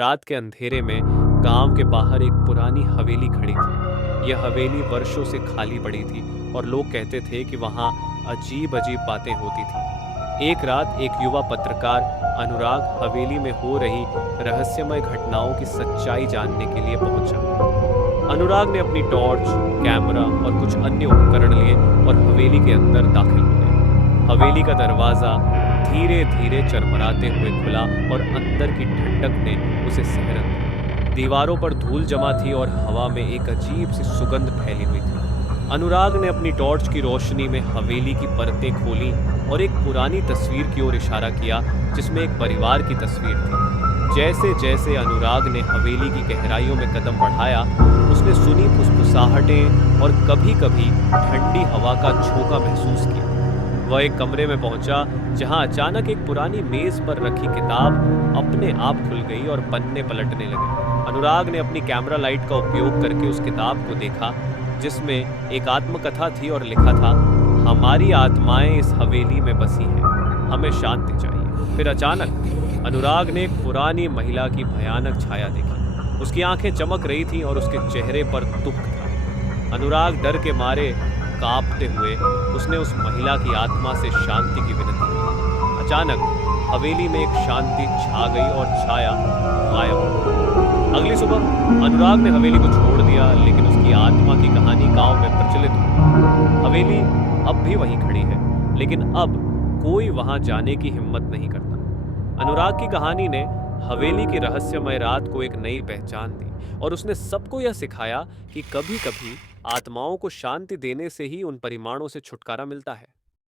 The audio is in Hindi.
रात के अंधेरे में गांव के बाहर एक पुरानी हवेली खड़ी थी। यह हवेली वर्षों से खाली पड़ी थी और लोग कहते थे कि वहां अजीब अजीब बातें होती थी। एक रात एक युवा पत्रकार अनुराग हवेली में हो रही रहस्यमय घटनाओं की सच्चाई जानने के लिए पहुंचा। अनुराग ने अपनी टॉर्च, कैमरा और कुछ अन्य उपकरण लिए और हवेली के अंदर दाखिल हो गए। हवेली का दरवाजा धीरे धीरे चरमराते हुए खुला और अंदर की ठंडक ने उसे सहरन दी। दीवारों पर धूल जमा थी और हवा में एक अजीब सी सुगंध फैली हुई थी। अनुराग ने अपनी टॉर्च की रोशनी में हवेली की परतें खोली और एक पुरानी तस्वीर की ओर इशारा किया जिसमें एक परिवार की तस्वीर थी। जैसे जैसे अनुराग ने हवेली की गहराइयों में कदम बढ़ाया, उसने सुनी फुसफुसाहटें और कभी कभी ठंडी हवा का झोंका महसूस किया। वह एक कमरे में पहुंचा जहां अचानक एक पुरानी मेज पर रखी किताब अपने आप खुल गई और पन्ने पलटने लगे। अनुराग ने अपनी कैमरा लाइट का उपयोग करके उस किताब को देखा जिसमें एक आत्मकथा थी और लिखा था, हमारी आत्माएं इस हवेली में बसी हैं, हमें शांति चाहिए। फिर अचानक अनुराग ने एक पुरानी महिला की भयानक छाया देखी। उसकी आंखें चमक रही थीं और उसके चेहरे पर दुख था। अनुराग डर के मारे कांपते हुए उसने उस महिला की आत्मा से शांति की विनती की। अचानक हवेली में एक शांति छा गई और छाया गायब हो गई। अगली सुबह अनुराग ने हवेली को छोड़ दिया, लेकिन उसकी आत्मा की कहानी गांव में प्रचलित हुई। हवेली अब भी वहीं खड़ी है, लेकिन अब कोई वहां जाने की हिम्मत नहीं करता। अनुराग की कहानी ने हवेली की रहस्यमय रात को एक नई पहचान दी और उसने सबको यह सिखाया कि कभी-कभी आत्माओं को शांति देने से ही उन परिमाणों से छुटकारा मिलता है।